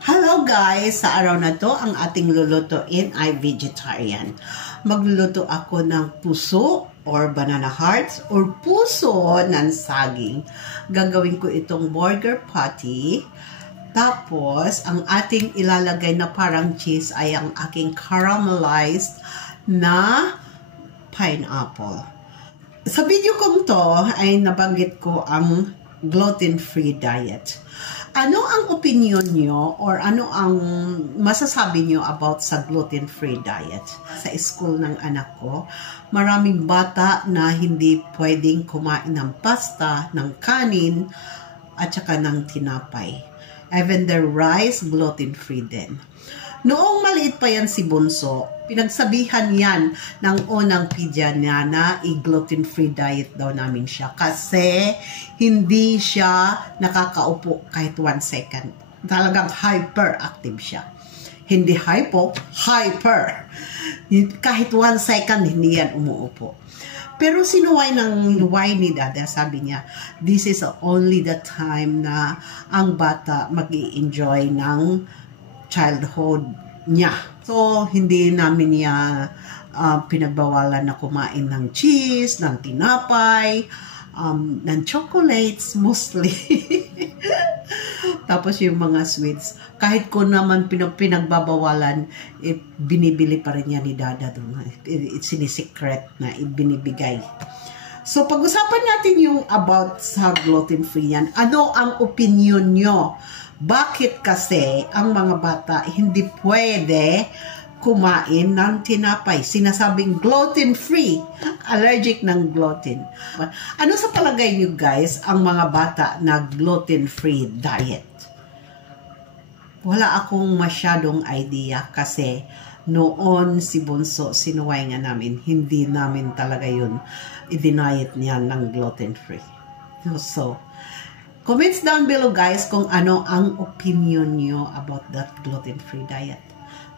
Hello guys! Sa araw na to, ang ating lulutuin ay vegetarian. Magluluto ako ng puso or banana hearts or puso ng saging. Gagawin ko itong burger patty. Tapos, ang ating ilalagay na parang cheese ay ang aking caramelized na pineapple. Sa video kong to ay nabanggit ko ang gluten-free diet. Ano ang opinion nyo or ano ang masasabi nyo about sa gluten-free diet? Sa school ng anak ko, maraming bata na hindi pwedeng kumain ng pasta, ng kanin, at saka ng tinapay. Even the rice, gluten-free din. Noong maliit pa yan si Bunso, pinagsabihan yan ng unang pedya niya na i-gluten-free diet daw namin siya kasi hindi siya nakakaupo kahit 1 second. Talagang hyperactive siya. Hindi hypo, hyper. Kahit 1 second hindi yan umuupo. Pero sinuway ni Dada, sabi niya, this is only the time na ang bata mag-i-enjoy ng childhood niya. So, hindi namin niya pinagbawalan na kumain ng cheese, ng tinapay, ng chocolates mostly. Tapos yung mga sweets. Kahit ko naman pinagbabawalan, binibili pa rin niya ni Dada doon. Sinisikret na ibinibigay. So, pag-usapan natin yung about sa gluten-free yan. Ano ang opinion nyo? Bakit kasi ang mga bata hindi pwede kumain ng tinapay? Sinasabing gluten-free, allergic ng gluten. Ano sa palagay nyo guys ang mga bata na gluten-free diet? Wala akong masyadong idea kasi noon si Bunso, sinuway nga namin, hindi namin talaga yun i-diet niya ng gluten-free. So, comments down below guys kung ano ang opinion nyo about that gluten-free diet.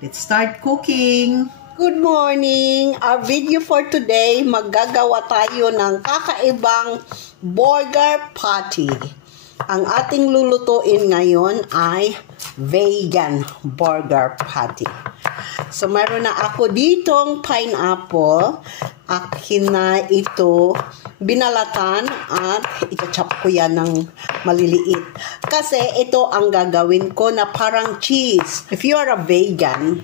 Let's start cooking! Good morning! Our video for today, maggagawa tayo ng kakaibang burger patty. Ang ating lulutuin ngayon ay vegan burger patty. So, meron na ako ditong pineapple. Akin na ito binalatan at i-chop ko yan ng maliliit. Kasi ito ang gagawin ko na parang cheese. If you are a vegan,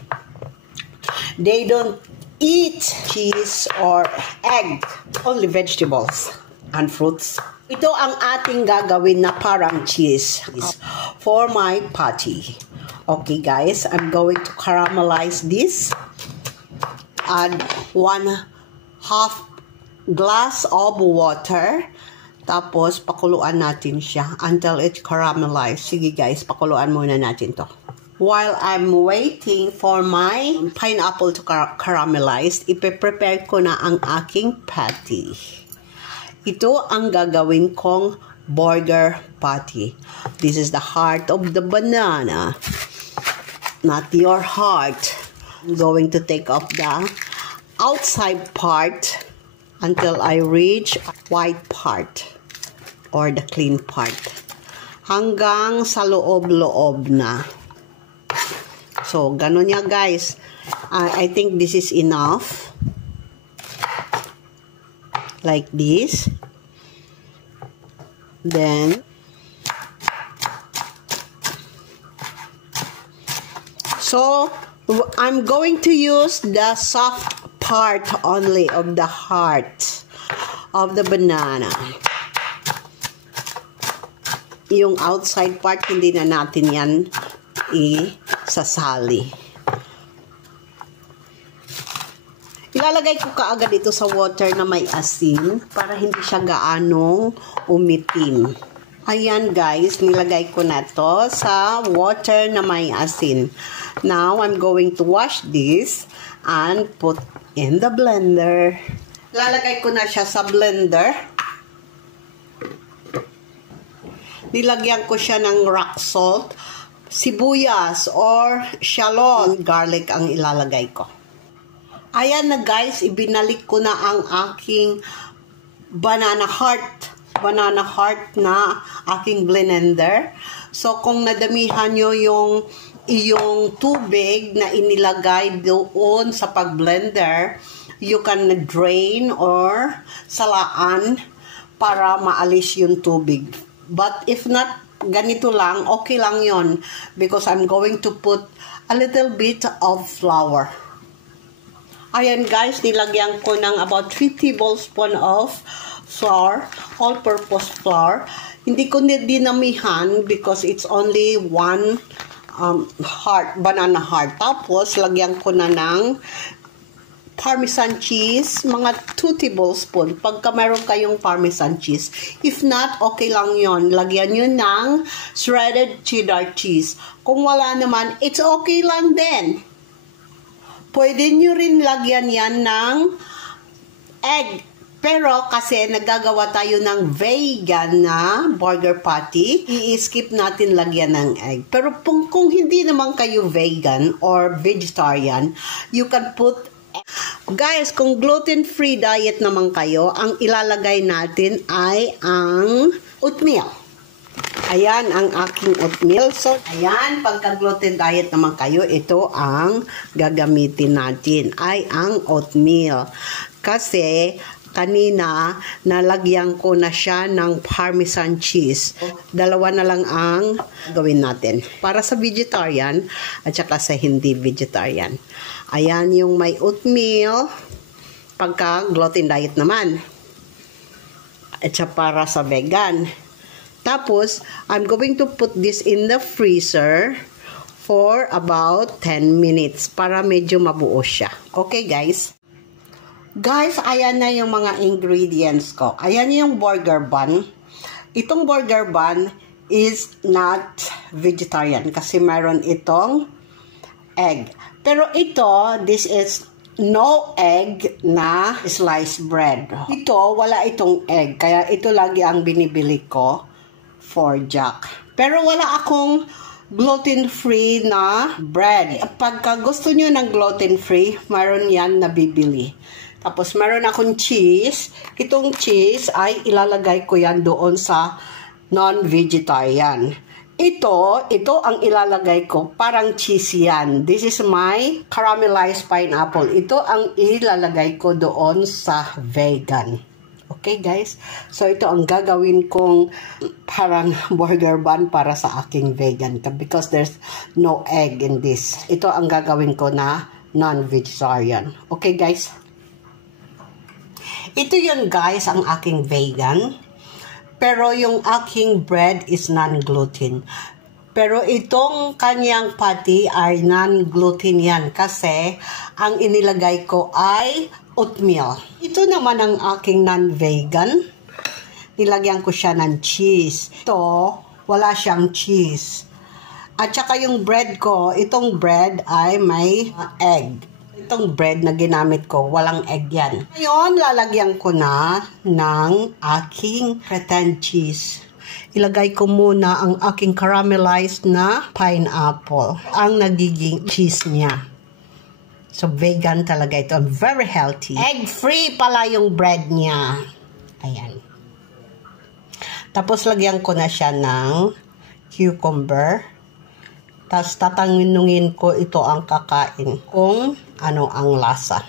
they don't eat cheese or egg. Only vegetables and fruits. Ito ang ating gagawin na parang cheese for my patty. Okay guys, I'm going to caramelize this. Add 1/2 glass of water. Tapos, pakuluan natin siya until it caramelized. Sige guys, pakuluan muna natin to. While I'm waiting for my pineapple to caramelize, ipe-prepare ko na ang aking patty. Ito ang gagawin kong burger patty. This is the heart of the banana. Not your heart. I'm going to take off the outside part until I reach white part or the clean part. Hanggang sa loob-loob na. So, ganun niya guys. I think this is enough. Like this. Then, so, I'm going to use the soft part only of the heart of the banana. Yung outside part, hindi na natin yan isasali. Ilalagay ko kaagad ito sa water na may asin para hindi siya gaanong umitim. Ayan guys, nilagay ko na to sa water na may asin. Now, I'm going to wash this and put in the blender. Lalagay ko na siya sa blender. Nilagyan ko siya ng rock salt, sibuyas or shallot, garlic ang ilalagay ko. Ayan na guys, ibinalik ko na ang aking banana heart na aking blender. So, kung nadamihan nyo yung iyong tubig na inilagay doon sa pag-blender, you can drain or salaan para maalis yung tubig. But if not, ganito lang, okay lang yon, because I'm going to put a little bit of flour. Ayan guys, nilagyan ko ng about 3 tablespoons of flour, all-purpose flour. Hindi ko dinamihan because it's only one banana heart. Tapos, lagyan ko na ng Parmesan cheese, mga 2 tablespoons. Pagka meron kayong Parmesan cheese. If not, okay lang yon. Lagyan nyo ng shredded cheddar cheese. Kung wala naman, it's okay lang din. Pwede nyo rin lagyan yan ng egg. Pero kasi nagagawa tayo ng vegan na burger patty, i-skip natin lagyan ng egg. Pero kung hindi naman kayo vegan or vegetarian, you can put egg. Guys, kung gluten-free diet naman kayo, ang ilalagay natin ay ang oatmeal. Ayan ang aking oatmeal. So, ayan, pagka gluten diet naman kayo, ito ang gagamitin natin, ay ang oatmeal. Kasi, kanina, nalagyan ko na siya ng Parmesan cheese. Dalawa na lang ang gawin natin. Para sa vegetarian at saka sa hindi vegetarian. Ayan yung may oatmeal. Pagka gluten diet naman. At saka para sa vegan. Tapos, I'm going to put this in the freezer for about 10 minutes para medyo mabuo siya. Okay, guys? Guys, ayan na yung mga ingredients ko. Ayan yung burger bun. Itong burger bun is not vegetarian kasi mayroon itong egg. Pero ito, this is no egg na sliced bread. Ito, wala itong egg. Kaya ito lagi ang binibili ko for Jack. Pero wala akong gluten-free na bread. Pagka gusto nyo ng gluten-free, mayroon yan na bibili. Tapos, meron akong cheese. Itong cheese ay ilalagay ko yan doon sa non-vegetarian. Ito ang ilalagay ko. Parang cheese yan. This is my caramelized pineapple. Ito ang ilalagay ko doon sa vegan. Okay, guys? So, ito ang gagawin kong parang burger bun para sa aking vegan. Because there's no egg in this. Ito ang gagawin ko na non-vegetarian. Okay, guys? Ito yun guys, ang aking vegan. Pero yung aking bread is non-gluten. Pero itong kanyang patty ay non-gluten yan. Kasi ang inilagay ko ay oatmeal. Ito naman ang aking non-vegan. Nilagyan ko siya ng cheese. Ito, wala siyang cheese. At saka yung bread ko, itong bread ay may egg. Itong bread na ginamit ko, walang egg yan. Ngayon, lalagyan ko na ng aking cretin cheese. Ilagay ko muna ang aking caramelized na pineapple. Ang nagiging cheese niya. So, vegan talaga ito. Very healthy. Egg-free pala yung bread niya. Ayan. Tapos, lagyan ko na siya ng cucumber. Tapos, tatanungin ko ito ang kakain kung ano ang lasa.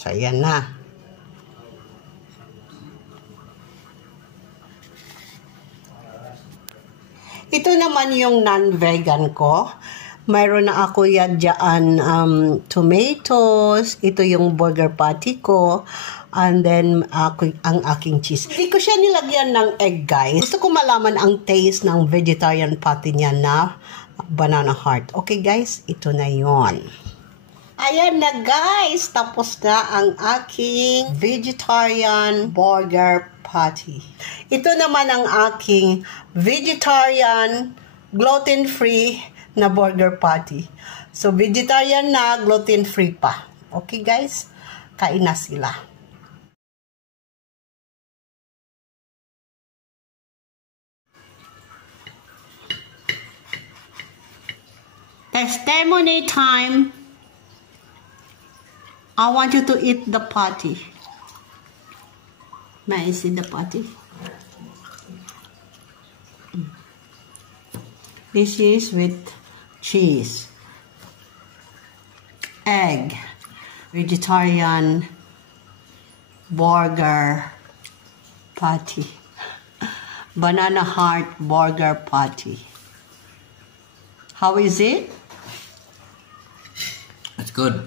So, ayan na. Ito naman yung non-vegan ko. Mayroon na ako yan dyan, tomatoes. Ito yung burger patty ko. And then, ang aking cheese. Hindi ko siya nilagyan ng egg, guys. Gusto ko malaman ang taste ng vegetarian patty niya na banana heart. Okay, guys? Ito na yon. Ayan na, guys. Tapos na ang aking vegetarian burger patty. Ito naman ang aking vegetarian, gluten-free na burger patty. So, vegetarian na, gluten-free pa. Okay, guys? Kain na sila. Testimony time. I want you to eat the patty. May I see the patty? This is with cheese, egg, vegetarian burger patty, banana heart burger patty. How is it? It's good.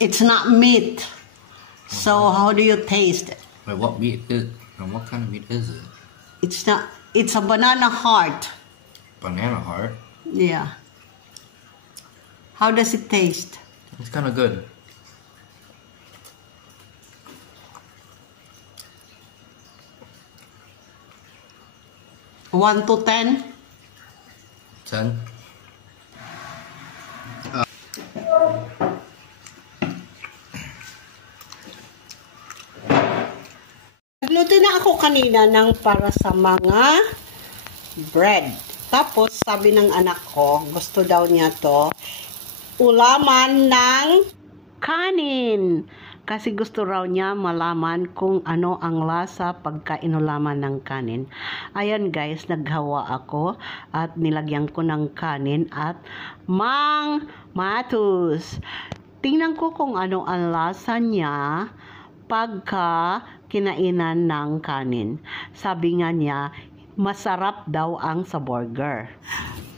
It's not meat. So how do you taste it? Wait, what meat is? And what kind of meat is it? It's not. It's a banana heart. Banana heart. Yeah. How does it taste? It's kind of good. One to 10? 10. Nagluto na ako kanina ng para sa mga bread. Tapos, sabi ng anak ko, gusto daw niya to, ulaman ng kanin. Kasi gusto raw niya malaman kung ano ang lasa pagka inulaman ng kanin. Ayan guys, naghawa ako at nilagyan ko ng kanin at matus. Tingnan ko kung ano ang lasa niya pagka kinainan ng kanin. Sabi nga niya, masarap daw ang sa burger.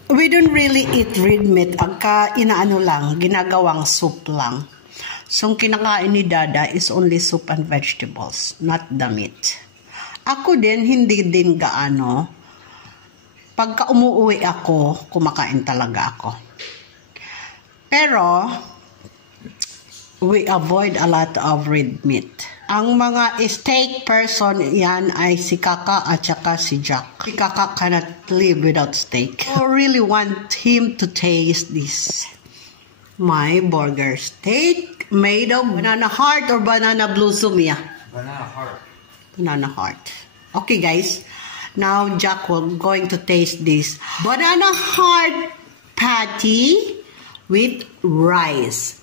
We don't really eat red meat. Pagka inaano lang, ginagawang soup lang. So, ang kinakain ni Dada is only soup and vegetables, not the meat. Ako din, hindi din gaano. Pagka umuwi ako, kumakain talaga ako. Pero, we avoid a lot of red meat. Ang mga steak person, yan ay si Kaka at saka si Jack. Si Kaka cannot live without steak. I really want him to taste this. My burger steak made of banana heart or banana blossom, yeah? Banana heart. Banana heart. Okay, guys. Now, Jack will going to taste this banana heart patty with rice.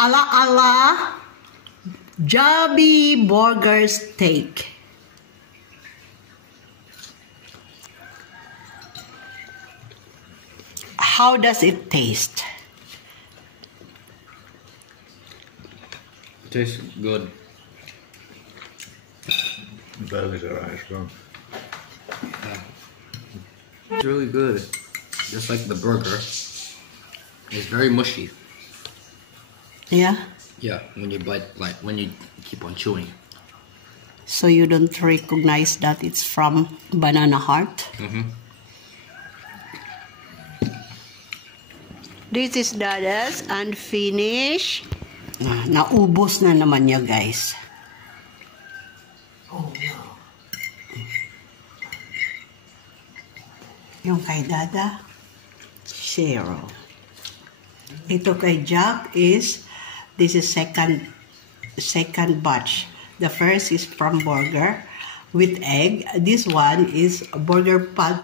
Ala Joby burger steak. How does it taste? Tastes good. Better than rice, bro. It's really good. Just like the burger. It's very mushy. Yeah? Yeah, when you bite, like when you keep on chewing. So you don't recognize that it's from banana heart? Mm-hmm. This is Dada's unfinished. Naubos na naman niya, guys. Oh, no. Yung kay Dada, 0. Ito kay Jack is, this is second batch. The first is from burger with egg. This one is burger pad.